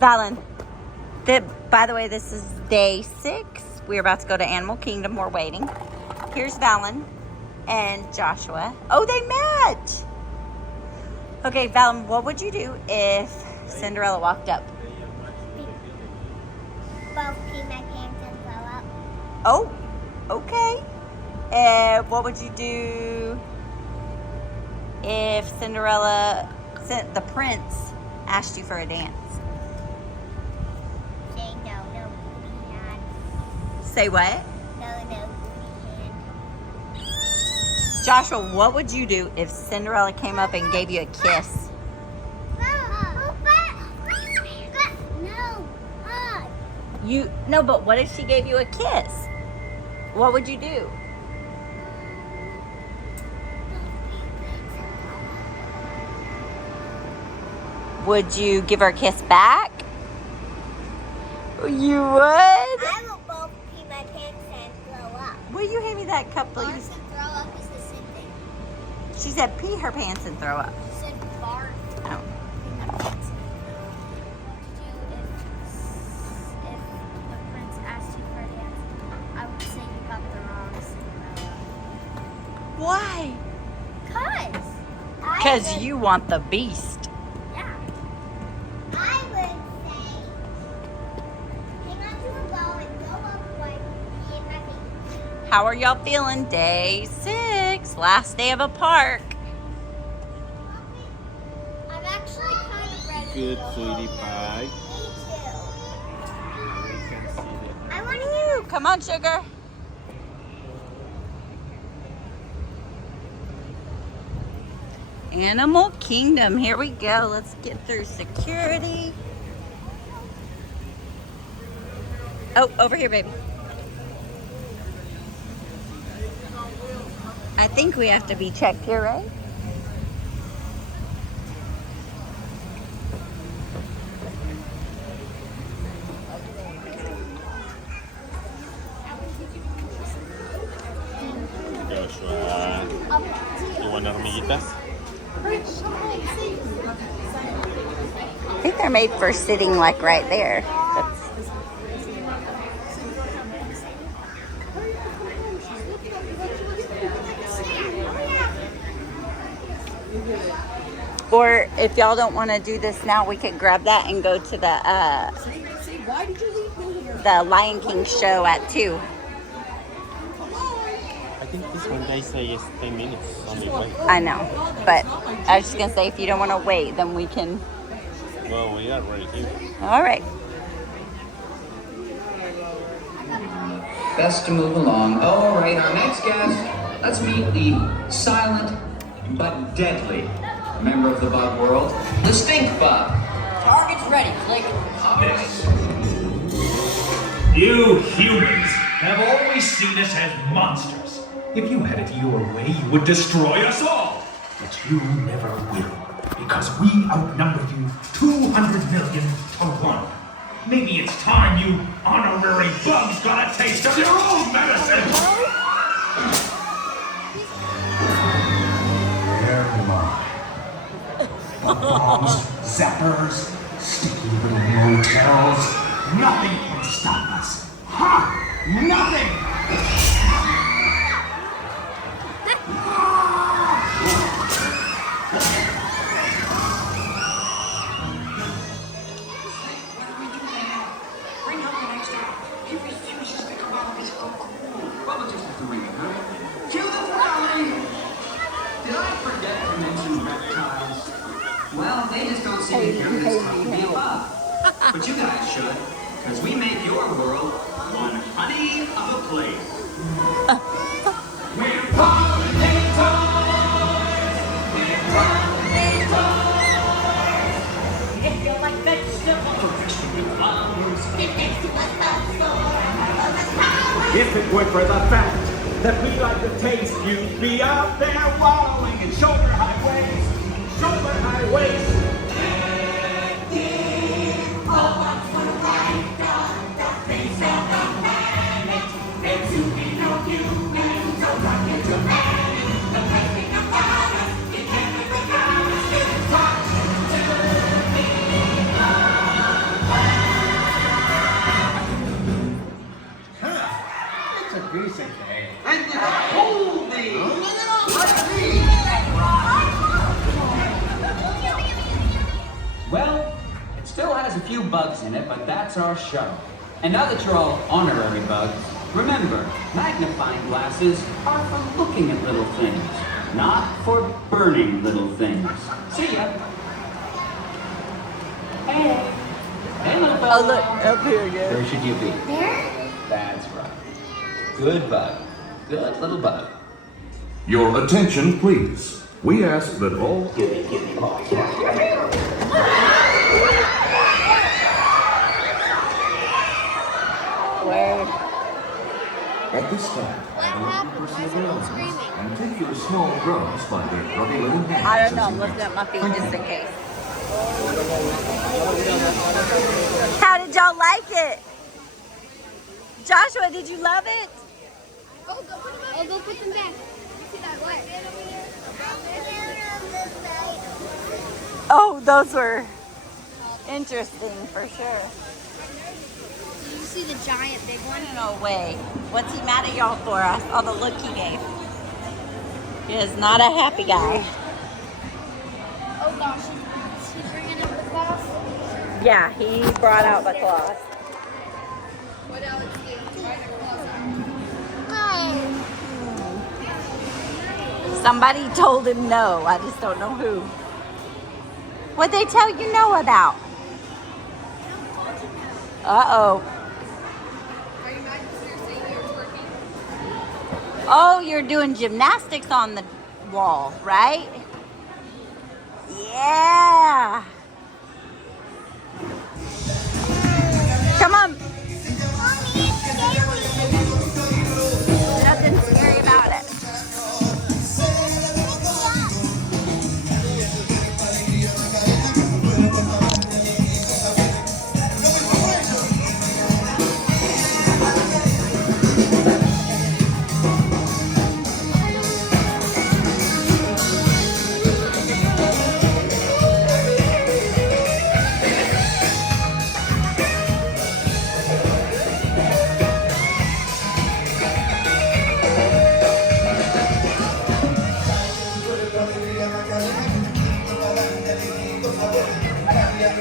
Valen, by the way, this is day 6. We're about to go to Animal Kingdom. We're waiting. Here's Valen and Joshua. Oh, they met! Okay, Valen, what would you do if Cinderella walked up? Both pee my pants and throw up. Oh, okay. What would you do if Cinderella, the prince, asked you for a dance? Say no, no booty hand. Say what? No, no booty hand. Joshua, what would you do if Cinderella came up and gave you a kiss? No, but what if she gave you a kiss? What would you do? Would you give her a kiss back? You would? I will both pee my pants and throw up. Will you hand me that cup, please? Barf and throw up is the same thing. She said pee her pants and throw up. She said barf. Oh. Pee my pants. If the prince asked you for a dance, I would say you got the wrong Cinderella. Why? Because you want the beast. Yeah. I would say, hang on to a ball and go up like pee in my pants. How are y'all feeling? Day 6, last day of a park. I'm actually kind of ready. Good, to go sweetie home. pie. Me too. You can see that. I want to Ooh, come on, sugar. Animal Kingdom, here we go. Let's get through security. Oh, over here, baby. I think we have to be checked here, right? Joshua, you want hormiguitas? I think they're made for sitting like right there. Or if y'all don't want to do this now, we could grab that and go to the Lion King show at 2. I think this one guy says 10 minutes only way. I know, but I was just gonna say if you don't want to wait, then we can. Well, we are right here. All right. Best to move along. All right, our next guest. Let's meet the silent but deadly member of the bug world, the stink bug. Target's ready, click. All right. You humans have always seen us as monsters. If you had it your way, you would destroy us all. But you never will, because we outnumber you 200 million to 1. Maybe it's time you honorary bugs got a taste of your own medicine. Where am I? Bombs, zappers, sticky little motels. Nothing can stop us. Ha! Nothing! Cue the finale. Did I forget to mention reptiles? Well, they just don't seem to care this time to be above. But you guys should, because we make your world one honey of a place. We're pollinators! We're pollinators! If you like vegetables, If it weren't for the fact that we like to taste, you'd be out there wallowing in shoulder high waist. Shoulder high waist. has a few bugs in it, but that's our show. And now that you're all honorary bugs, remember, magnifying glasses are for looking at little things, not for burning little things. See ya. Hey. Hey, little fella. Oh, look, up here again. Where should you be? There? That's right. Good bug. Good little bug. Your attention, please. We ask that all. Word. At this time, What happened? Why is everyone screaming? and take your small drums by their grubby little hands. I don't know. as I'm you lifting up my feet Thank just you. in case. How did y'all like it? Joshua, did you love it? Oh, go put them back. Oh, go put them back. See that what? Oh, those were interesting for sure. Did you see the giant big one? No way. What's he mad at y'all for? I saw the look he gave. He is not a happy guy. Oh gosh, he's bringing up the class. Yeah, he brought out the cloth. What else do you find a closet? Somebody told him no. I just don't know who. What'd they tell you no about? Uh-oh. Are you mad because you're saying you're twerking? Oh, you're doing gymnastics on the wall, right? Yeah. Come on. Nothing scary about it.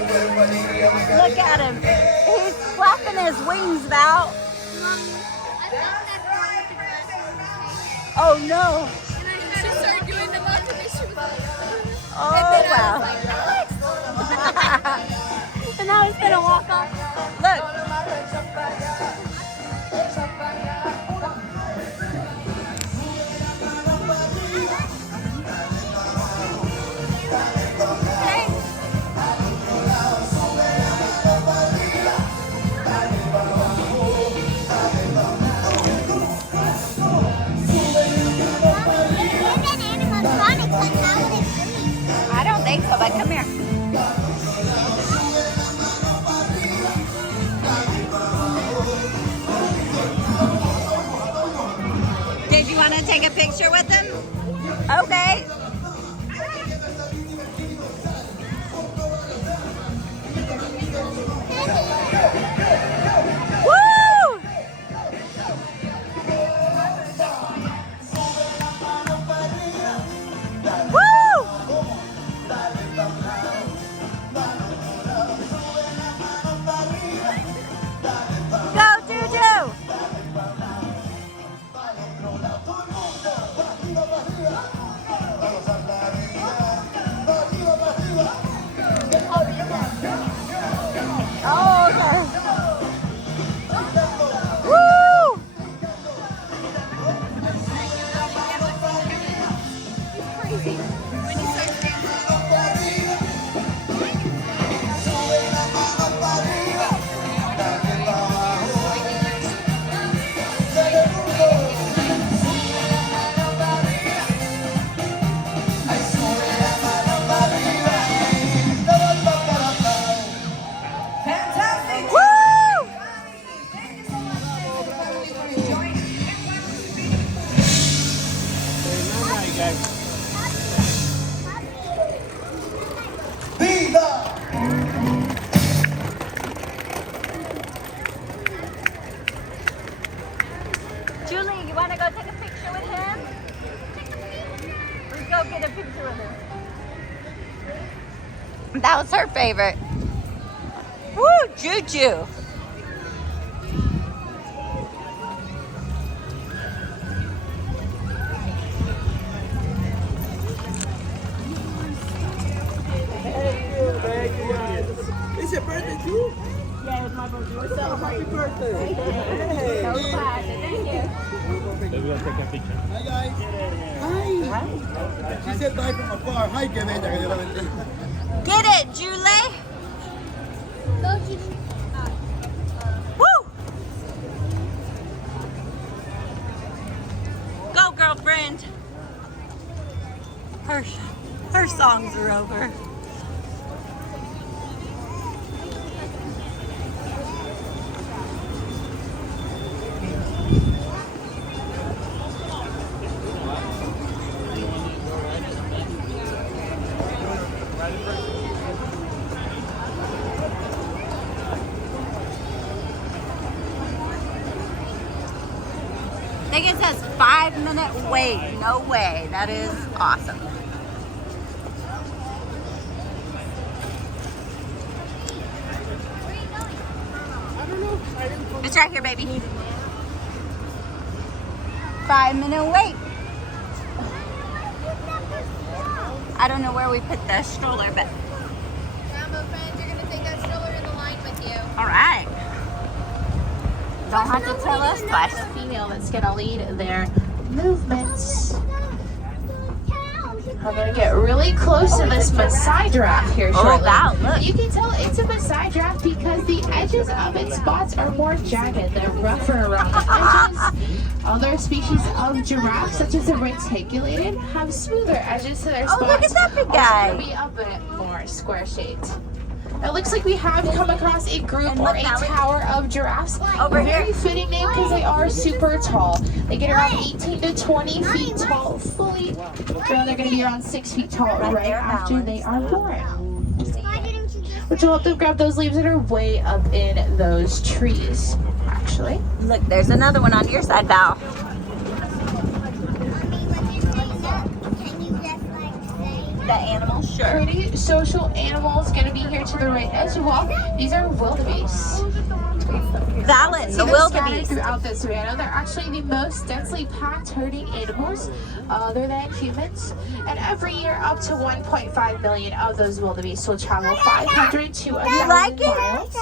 Look at him. He's flapping his wings, Val. Oh no. She started doing the motion and she was like, Oh wow. and now he's gonna walk off. Look. I don't think so, but come here. Did you want to take a picture with him? Okay. Woo! Woo! Go, Juju! Oh, okay. Woo! Woo! Julie, you want to go take a picture with him? Let's go get a picture with him. That was her favorite. Juju. It's your birthday too? Yeah, it's my birthday. So happy birthday. Hey. We're gonna take a picture. Hi guys. Hi. She said bye from afar. Hi, Kevin. Get it, Julie. Woo! Go, girlfriend. Her songs are over. I think it says 5-minute wait. No way. That is awesome. It's right here, baby. 5-minute wait. I don't know where we put the stroller, but. Rambo friends, you're gonna take that stroller in the line with you. All right. Don't have to tell us twice. Female that's gonna lead their movements. I'm gonna get really close to this Maasai giraffe here shortly. Oh wow, look. You can tell it's a Maasai giraffe because the edges of its spots are more jagged. They're rougher around the edges. Other species of giraffe, such as the reticulated, have smoother edges to their spots. Oh, look at that big Also guy. gonna be a bit more square-shaped. It looks like we have come across a group And or look, a Alex. tower of giraffes. Over A very here. fitting name because they are super tall. They get around 18 to 20 feet tall fully. So they're going to be around 6 feet tall right there, after they are born. Why didn't you just Which will help them grab those leaves that are way up in those trees, actually. Look, there's another one on your side, Val. Mommy, when you say no, can you just like say The animal, sure. Pretty social animals going to be here to the right as well. These are wildebeest. Valent, See the them scattered wildebeest. throughout the savanna. They're actually the most densely packed herding animals other than humans. And every year, up to 1.5 million of those wildebeest will travel 500 to 1,000 like it? miles.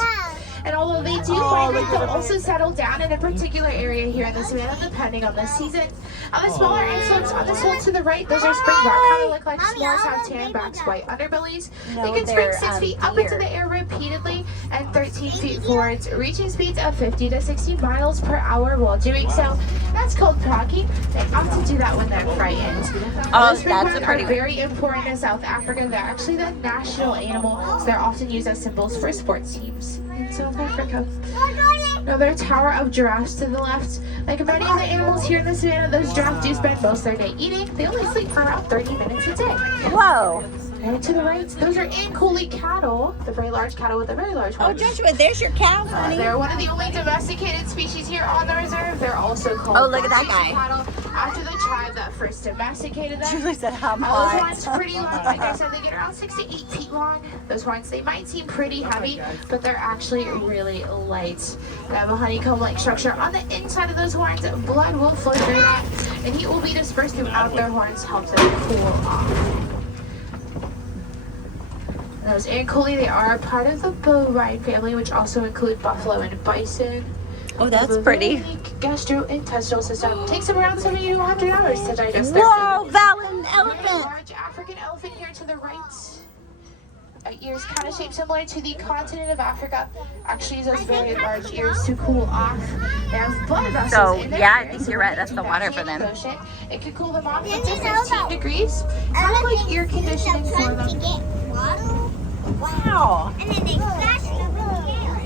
And although they do migrate, they'll also settle down in a particular area here in the savanna, depending on the season. On the smaller antelopes on this hill to the right, those are springback, kind of look like s'mores, have tan backs, white underbellies. No, They can spring they're, 6 feet up into deer. the air repeatedly and 13 feet forwards, reaching speeds of 50 to 60 miles per hour while doing so. That's called packing. They have to do that when they're frightened. Oh, Those that's a springback pretty are one. very important in South Africa. They're actually the national animal, so they're often used as symbols for sports teams in South Africa. Another tower of giraffes to the left. Like many of the animals here in the savannah, those giraffes do spend most of their day eating. They only sleep for around 30 minutes a day. Whoa. And to the right, those are Ankole cattle, the very large cattle with the very large Oh, horns. Joshua, there's your cows, honey. They're one of the only domesticated species here on the reserve. They're also called Oh, look at that Wapiti guy. cattle after the tribe that first domesticated them. Julie said, how Those much? horns pretty long. Like I said, they get around 6 to 8 feet long. Those horns, they might seem pretty heavy, but they're actually really light. They have a honeycomb-like structure on the inside of those horns. Blood will flow through that, and heat will be dispersed throughout their horns, help them cool off. And those Ankole, they are part of the bovine family, which also include buffalo and bison. Oh, that's They have a pretty. very unique gastrointestinal system. Takes them around 70 to 100 hours to digest their Whoa, food. Valent Very elephant. large African elephant here to the right. Ears kind of shaped similar to the continent of Africa. Actually, use those very large ears to cool off. They have blood vessels So, in their yeah, I ears, think so you're right. when That's they the do water that for them. motion, it could cool them off Did up to you know 15 that degrees. Kind of like ear conditioning for to them. get water, Wow. and then they flash it up in the air.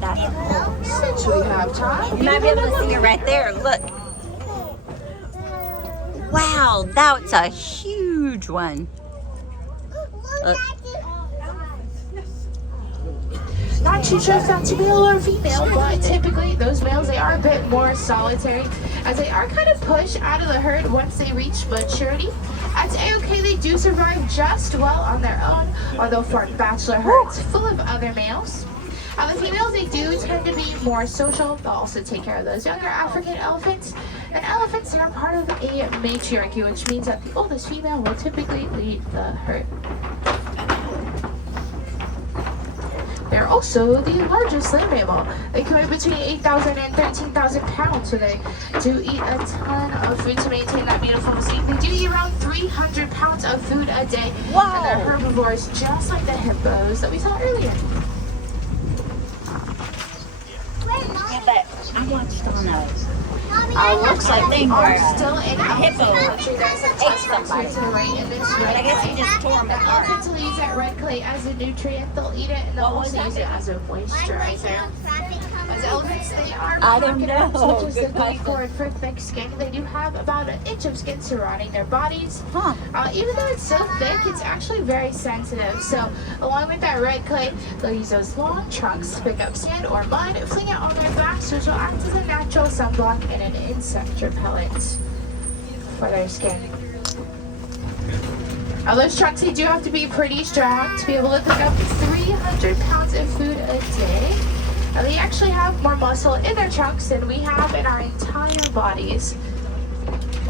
That's cool. Since we have time, You might be able to see it right there. Look. Wow, that's a huge one. Look. Not too sure if that's male or female, but typically those males, they are a bit more solitary as they are kind of pushed out of the herd once they reach maturity. At A-OK, they do survive just well on their own, or they'll form bachelor herds full of other males. The females, they do tend to be more social. They'll also take care of those younger African elephants. And elephants are part of a matriarchy, which means that the oldest female will typically lead the herd. They're also the largest land mammal. They can weigh between 8,000 and 13,000 pounds, so they do eat a ton of food to maintain that beautiful physique. They do eat around 300 pounds of food a day. Wow. And they're herbivores, just like the hippos that we saw earlier. Yeah, but I watched on those. Looks like they are were, still in hippo country. There's a test somebody. to the right in this But I red guess we clay. just tore them apart. Elephants will use that red clay as a nutrient. They'll eat it and they'll also use it as a moisturizer. As elephants, they are I don't know. pocket which is the going forward for thick skin. They do have about an inch of skin surrounding their bodies. Huh. Even though it's so thick, it's actually very sensitive. So, along with that red clay, they'll use those long trunks to pick up sand or mud, fling it on their backs, which will act as a natural sunblock and an insect repellent for their skin. Those trunks, they do have to be pretty strong to be able to pick up 300 pounds of food a day. They actually have more muscle in their trunks than we have in our entire bodies.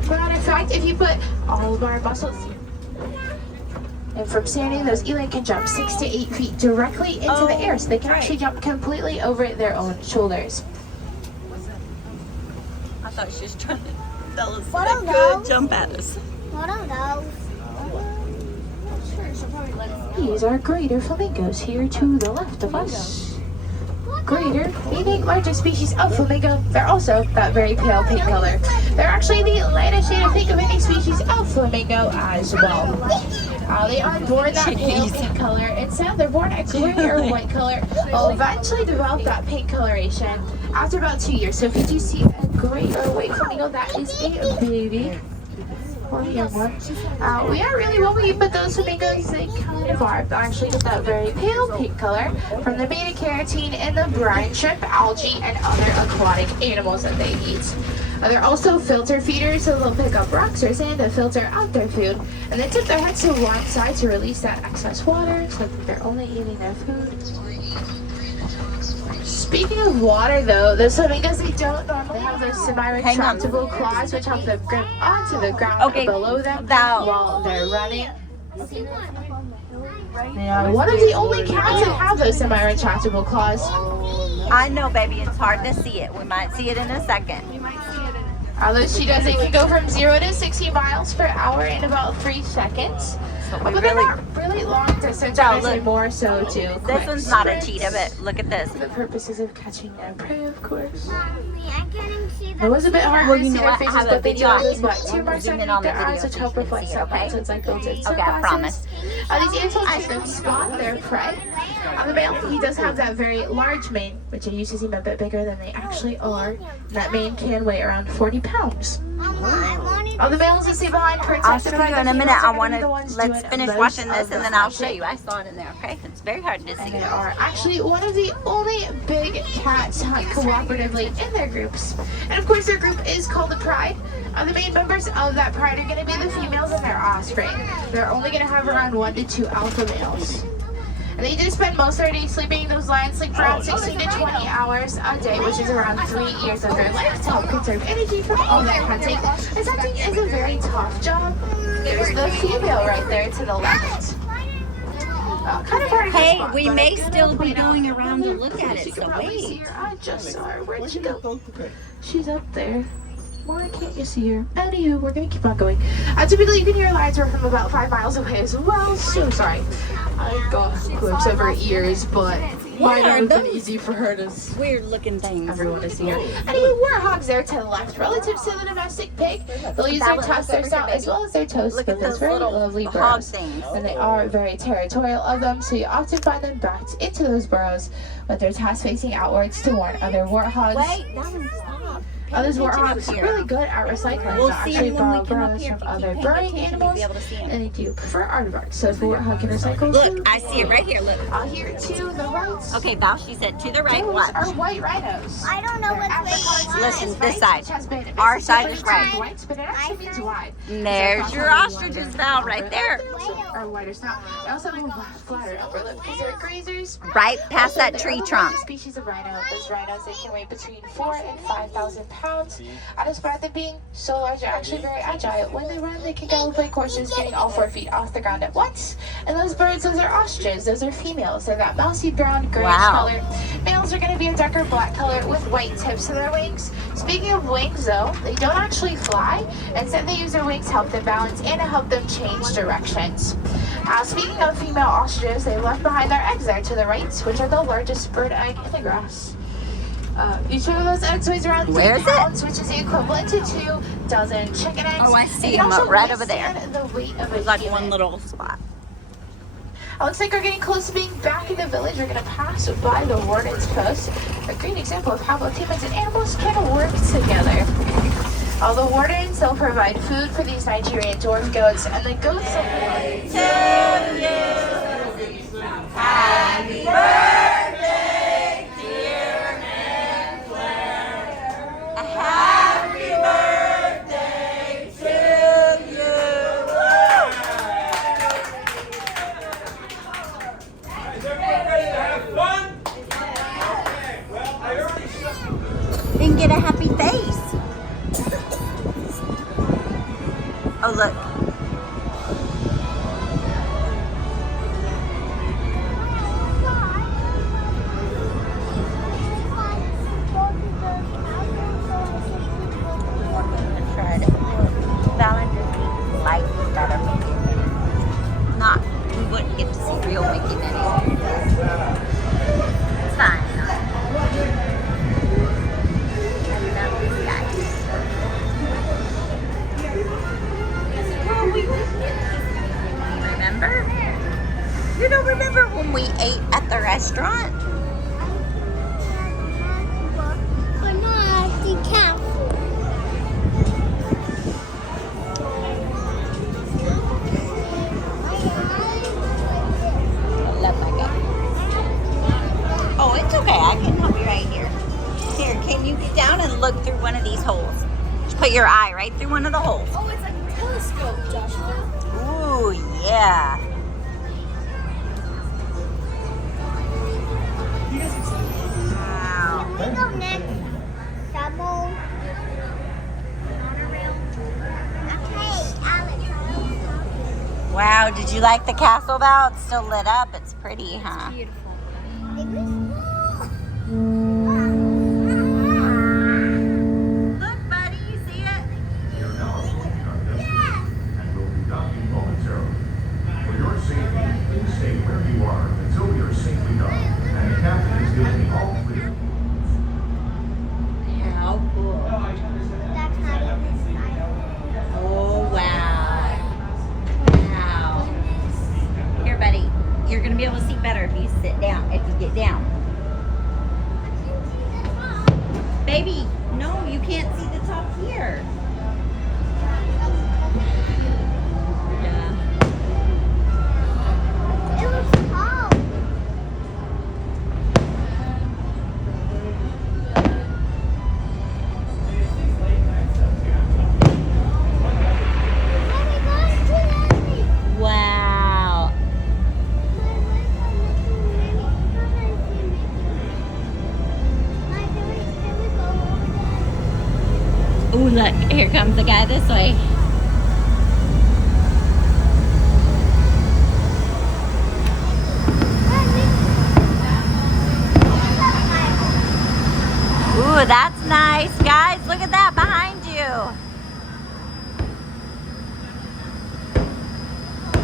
But in fact, if you put all of our muscles, and from standing, those eland can jump 6 to 8 feet directly into the air, so they can actually jump completely over their own shoulders. I thought she was trying to tell us What that are could those? jump at us. What are those? These are greater flamingos here to the left of us. Greater, meaning larger species of flamingo. They're also that very pale pink color. They're actually the lightest shade of pink of any species of flamingo as well. They aren't born that pale pink color. Instead, they're born a gray or white color. Will eventually develop that pink coloration after about 2 years. So if you do see a gray or white flamingo, that is a baby. Or a young one. We aren't really what we eat, but those flamingos, they kind of are. They actually get that very pale pink color from the beta carotene in the brine shrimp, algae, and other aquatic animals that they eat. They're also filter feeders, so they'll pick up rocks or sand to filter out their food, and they tip their heads to one side to release that excess water, so that they're only eating their food. Speaking of water, though, the flamingos, they don't normally have those semi-retractable claws, which help them grip onto the ground below them while they're running. They are one of the only cats that have those semi-retractable claws. I know, baby. It's hard to see it. We might see it in a second. Although she does, it can go from 0 to 60 miles per hour in about 3 seconds. But they're not really long distance, No, I say look. more so to This quick one's not a sprints cheetah, but look at this. for the purposes of catching their prey, of course. Mommy, I can't even see It them. was a bit hard Well, to you see know their what? I faces, have a but they do video have I those can what, tumor zoom in underneath on the their eyes, video which so help you can reflect see it, sunlight, okay? so it's like built-in Okay, I sunglasses. promise. These animals help them spot their prey. The male, he does have that very large mane, which usually seem a bit bigger than they actually are. And that mane can weigh around 40 pounds. Mama, I want it. The males that stay behind, protected I'll show by you the in a minute. females, I are want gonna be to the ones let's doing finish most watching of this, the and then I'll show hunting. you. I saw it in there. Okay, it's very hard to And see. they are actually one of the only big cats hunt cooperatively in their groups. And of course, their group is called the Pride. The main members of that Pride are going to be the females and their offspring. They're only going to have around 1 to 2 alpha males. And they do spend most of their day sleeping. Those lions sleep around 16 to 20 hours a day, which is around 3 years of their life to help conserve energy from all that hunting. As hunting is a very tough job. There's the female right there to the left. Kind of hard to Hey, spot, we but may I can still be point out going around to the look at you it, can so probably see wait. her. I just saw her. Where'd she go? She's up there. Why can't you see her? Anywho, we're gonna keep on going. Typically, you can hear lions roar from about 5 miles away as well. So sorry. I've got clips of her ears, but What might are have been those easy for her to weird looking things? everyone to see her. Anyway, warthogs there to the left, relative to the domestic pig. They'll use their tusks, their snout, as well as their toes Look to at get those those very little lovely hog burrows. things. And they are very territorial of them, so you often find them backed into those burrows with their tusks facing outwards to warn other warthogs. Wait, that one stop. Others were really good at recycling. We'll They'll see actually them when we borrow come up burrows here. from If you other keep burrowing paying attention, animals, you'll be able to see 'em. and they do prefer aardvarks. So if we were can recycle, Look, I see it right here. Look. Here to the right. Okay, Val, she said to the right. Those What? are white rhinos. I don't know which way. Listen, this side. Our side is right. White, but it actually means wide. And there's your ostriches, Val, right there. Or wider snout. They also have a flatter upper lip because they're grazers. Right past that They're tree the trunk. largest species of rhino. Those rhinos, they can weigh between 4,000 and 5,000 pounds. And despite them being so large, they're actually very agile. When they run, they can gallop like horses, getting all 4 feet off the ground at once. And those birds, those are ostriches. Those are females. They're that mousy brown, grayish color. Males are going to be a darker black color with white tips to their wings. Speaking of wings, though, they don't actually fly. Instead, they use their wings to help them balance and to help them change directions. Speaking of female ostriches, they left behind their eggs there to the right, which are the largest bird egg in the grass. Each one of those eggs weighs around 3 pounds, which is the equivalent to 2 dozen chicken eggs. Oh, I see It can them also right over there. withstand the weight of a There's like human. one little spot. It looks like we're getting close to being back in the village. We're going to pass by the warden's post. A great example of how both humans and animals can work together. All the wardens, they'll provide food for these Nigerian dwarf goats, and the goats will provide... Happy birthday, dear Aunt Claire. Happy birthday to you. Is everyone ready to have fun? Okay, well, I already shut. Then get a happy face. Oh, look. Not, we wouldn't get to see real Mickey Minnie. It's fine. I love these guys. Remember? You don't remember when we ate at the restaurant? But not at the castle. I love my guy. Oh, it's okay. I can help you right here. Here, can you get down and look through one of these holes? Just put your eye right through one of the holes. Oh, it's like a telescope, Joshua. Ooh, yeah. Wow. We go next. Double. Monorail. Okay, Alex. Wow, did you like the castle, Val? It's still lit up. It's pretty, huh? Look, buddy, you see it? We are now approaching our destination and will be docking momentarily. For your safety, please stay where you are until we are safely docked and the captain is giving the all clear. How cool. That's not even this Oh, wow. Wow. Here, buddy. You're going to be able to see better if you sit down, if you get down. Baby, no, you can't see the top here. Yeah. It was tall. Wow. Ooh, look, here comes the guy this way. Ooh, that's nice. Guys, look at that behind you.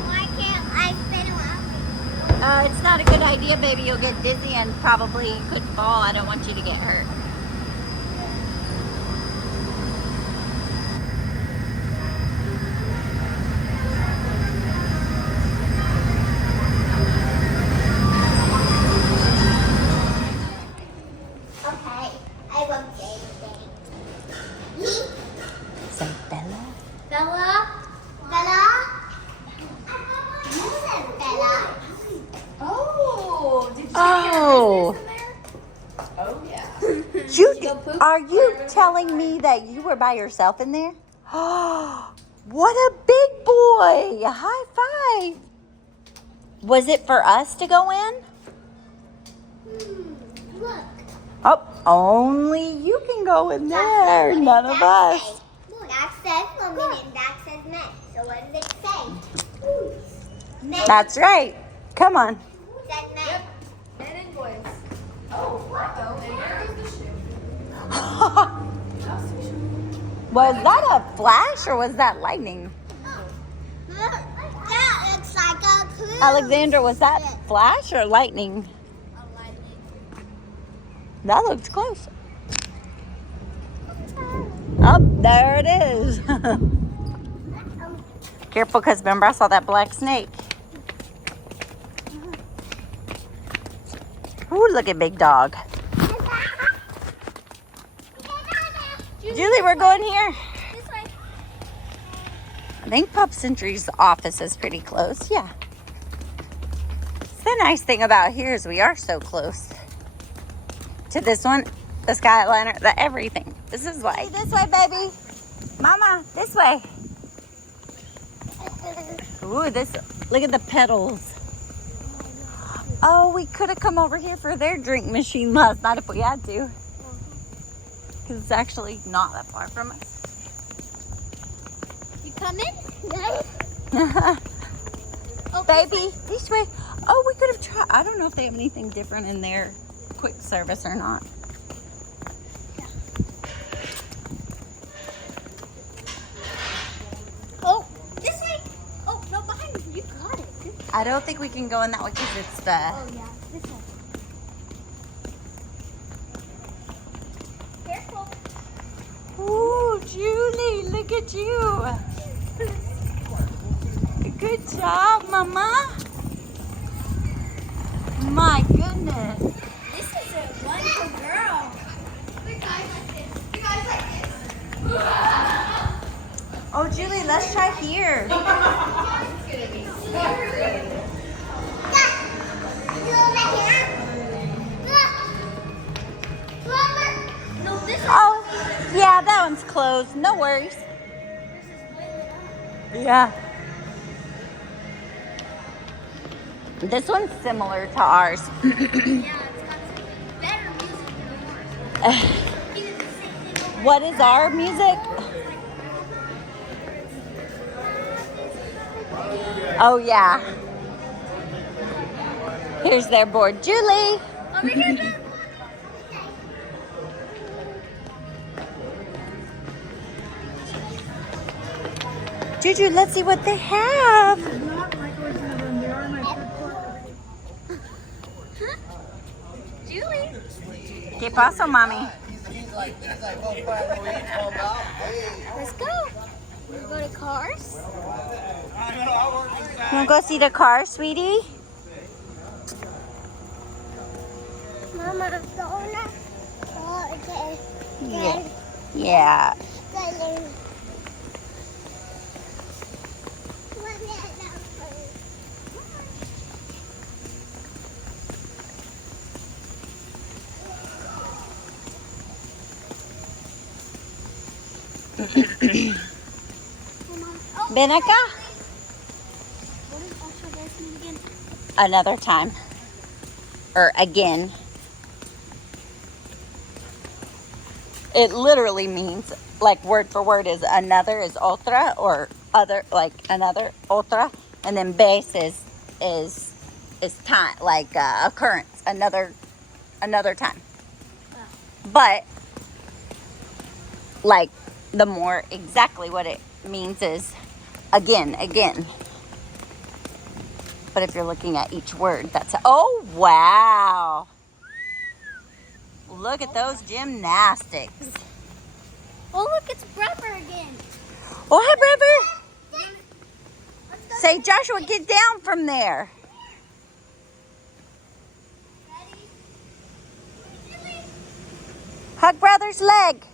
Why can't I spin around? It's not a good idea, baby. You'll get dizzy and probably could fall. I don't want you to get hurt. Okay, I love dating. Are you telling me that you were by yourself in there? What a big boy! High five! Was it for us to go in? Look. Oh, only you can go in there. None of us. That says woman and that says men. So what does it say? Men. That's right. Come on. It says men. Men and boys. Oh, bravo. And where is the shoe? Was that a flash or was that lightning? That looks like a clue. Alexandra, was that flash or lightning? That looked close. Oh, there it is. Careful, because remember I saw that black snake. Ooh, look at Big Dog. Julie, we're going here. This way. I think Pop Century's office is pretty close, yeah. The nice thing about here is we are so close to this one, the Skyliner, the everything. This is why. This way, baby. Mama, this way. Ooh, look at the pedals. Oh, we could have come over here for their drink machine last night if we had to. Because it's actually not that far from us. You coming? No. Baby, this way. Oh, we could have tried. I don't know if they have anything different in their quick service or not. Oh, this way. Oh, no, behind you. You got it. Good. I don't think we can go in that way because it's the... Oh, yeah. This way. Careful. Ooh, Julie, look at you. Good job, Mama. My goodness. This is a wonderful girl. You guys like this. You guys like this. Oh, Julie, let's try here. No, this Oh, yeah, that one's closed. No worries. Yeah. This one's similar to ours. Yeah, it's got some better music than ours. He did the same thing over What is our music? Oh, yeah. Here's their board. Julie. over here. Then. Juju, let's see what they have. Julie. ¿Qué pasó, mami? Let's go. Wanna go to Cars? You want to go see the car, sweetie? Mama, I'm gonna. Oh, okay. Yeah. Yeah. Ven acá. What does ultra bass mean again? Another time. Or again. It literally means, like word for word is another is otra, or other, like another, otra. And then base is time, like occurrence, another time. But like the more exactly what it means is again. But if you're looking at each word, that's oh wow. Look at those gymnastics. Oh, look, it's Brother again. Oh, hi, brother. Say, Joshua, get down from there. Hug brother's leg.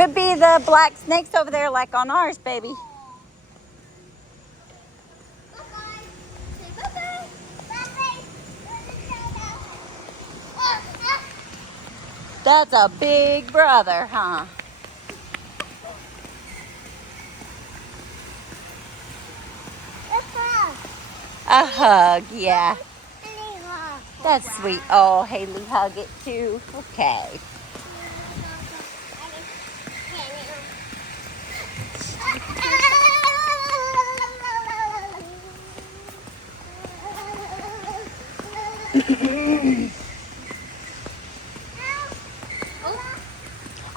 Could be the black snakes over there like on ours, baby. Bye-bye. Say bye-bye. Bye-bye. That's a big brother, huh? A hug, yeah. That's sweet. Oh, Haley, hug it too. Okay.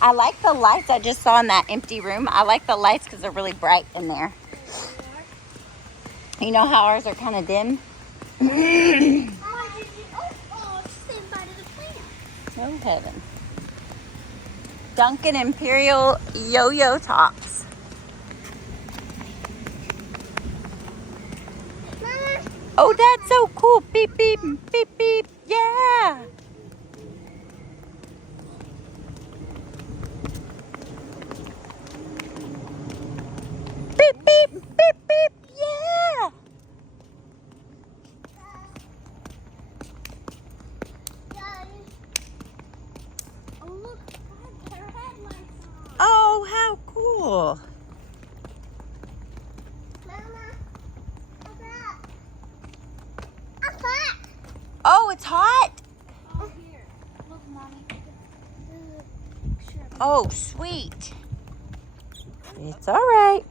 I like the lights I just saw in that empty room. I like the lights because they're really bright in there. You know how ours are kind of dim? No heaven. Dunkin' Imperial Yo-Yo Tops. Oh, that's so cool. Beep, beep, beep, beep. Yeah. Beep, beep, beep, beep. Yeah. Oh, how cool. Oh, it's hot? Oh, here. Look, Mommy. Oh, sweet. It's all right.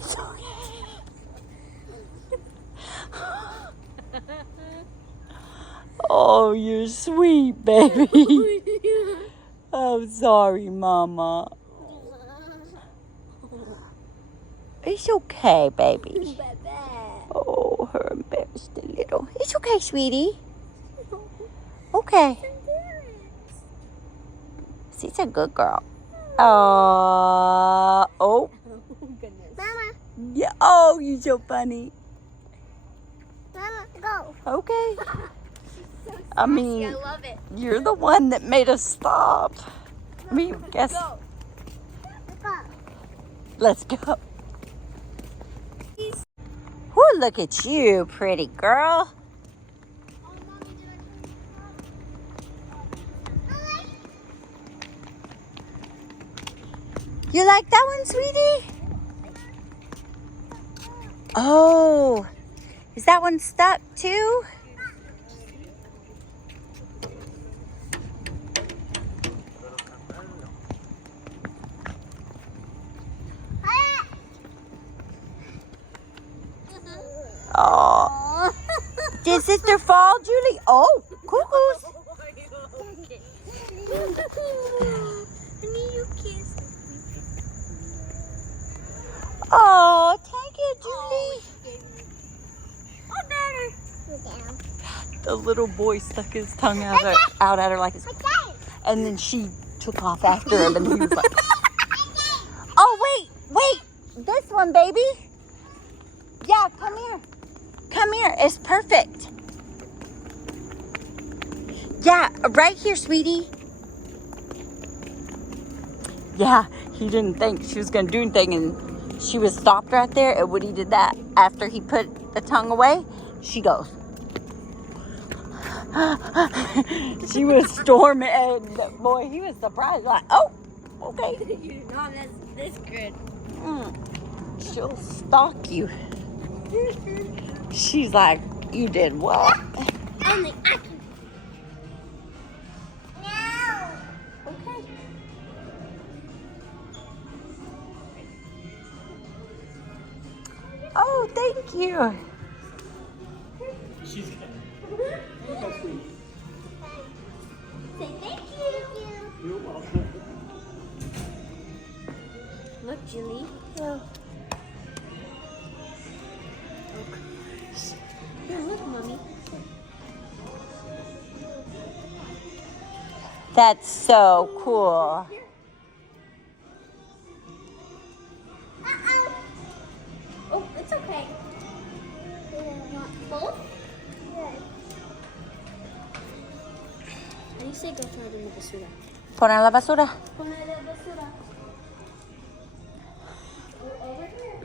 It's okay. Oh, you're sweet, baby. I'm sorry, Mama. It's okay, baby. Oh, her embarrassed a little. It's okay, sweetie. Okay. She's a good girl. Oh. Mama, Yeah. Oh, you're so funny. Mama, go. Okay. I mean, I love it. you're the one that made us stop. I mean, guess. Go. Let's go. Whoo, look at you, pretty girl. You like that one, sweetie? Oh, is that one stuck too? Oh, did sister fall, Julie? Oh, cuckoos. Oh, thank you, Julie. The little boy stuck his tongue out at her like his, and then she took off after him, and he was like, "Oh, wait, this one, baby. Yeah, come here. Come here. It's perfect. Yeah, right here, sweetie. Yeah, he didn't think she was gonna do anything, and she was stopped right there. And when he did that, after he put the tongue away, she goes. She was storming, and boy, he was surprised. Like, oh, okay. You know this good. She'll stalk you. She's like, you did what? Only I can. No. Okay. Oh, thank you. She's gonna. Say thank you. You're welcome. Look, Julie. Here, look, Mommy. That's so cool. Oh, it's okay. Want both? Yeah. Dice que está en la basura. Poner la basura. Poner la basura. Over here.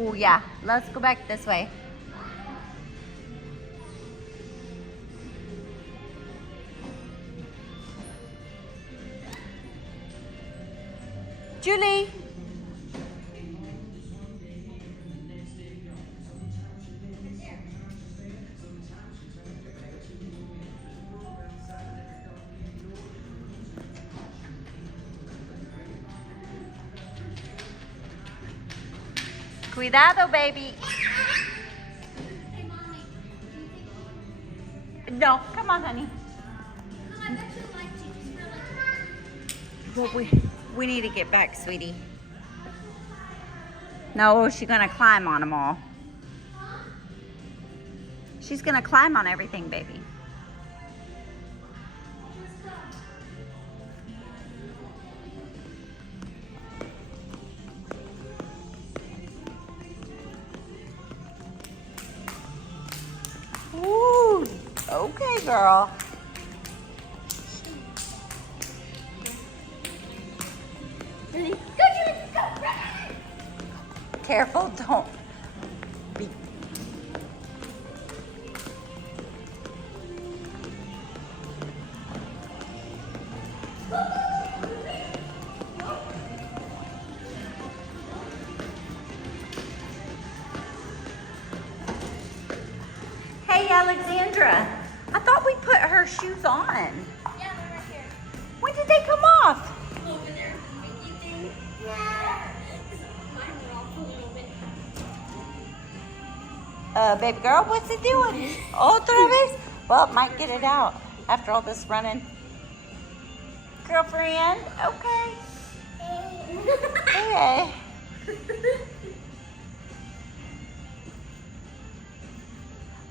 Oh yeah, let's go back this way. Julie. Cuidado, baby. No, come on, honey. Well, we need to get back, sweetie. No, she's gonna climb on them all. She's gonna climb on everything, baby. Ooh, okay, girl. Ready? Go, Julie, go! Careful, don't be. Hey, Alexandra, I thought we put her shoes on. Yeah, they're right here. When did they come off? Over there. You think? Yeah. Mine were all fully open. Baby girl, what's it doing? Otra vez? Well, it might get it out after all this running. Girlfriend, okay. Okay.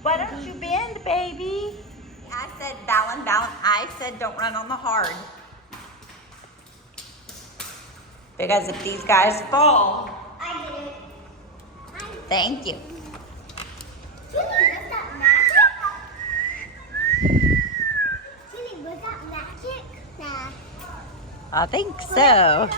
Why don't you bend, baby? I said balance, balance. I said don't run on the hard. Because if these guys fall, I did it. thank you. Julie, was that magic? Julie, was that magic? Nah. I think so.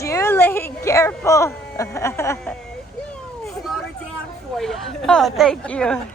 Julie, careful. Slow it down for you. Oh, thank you.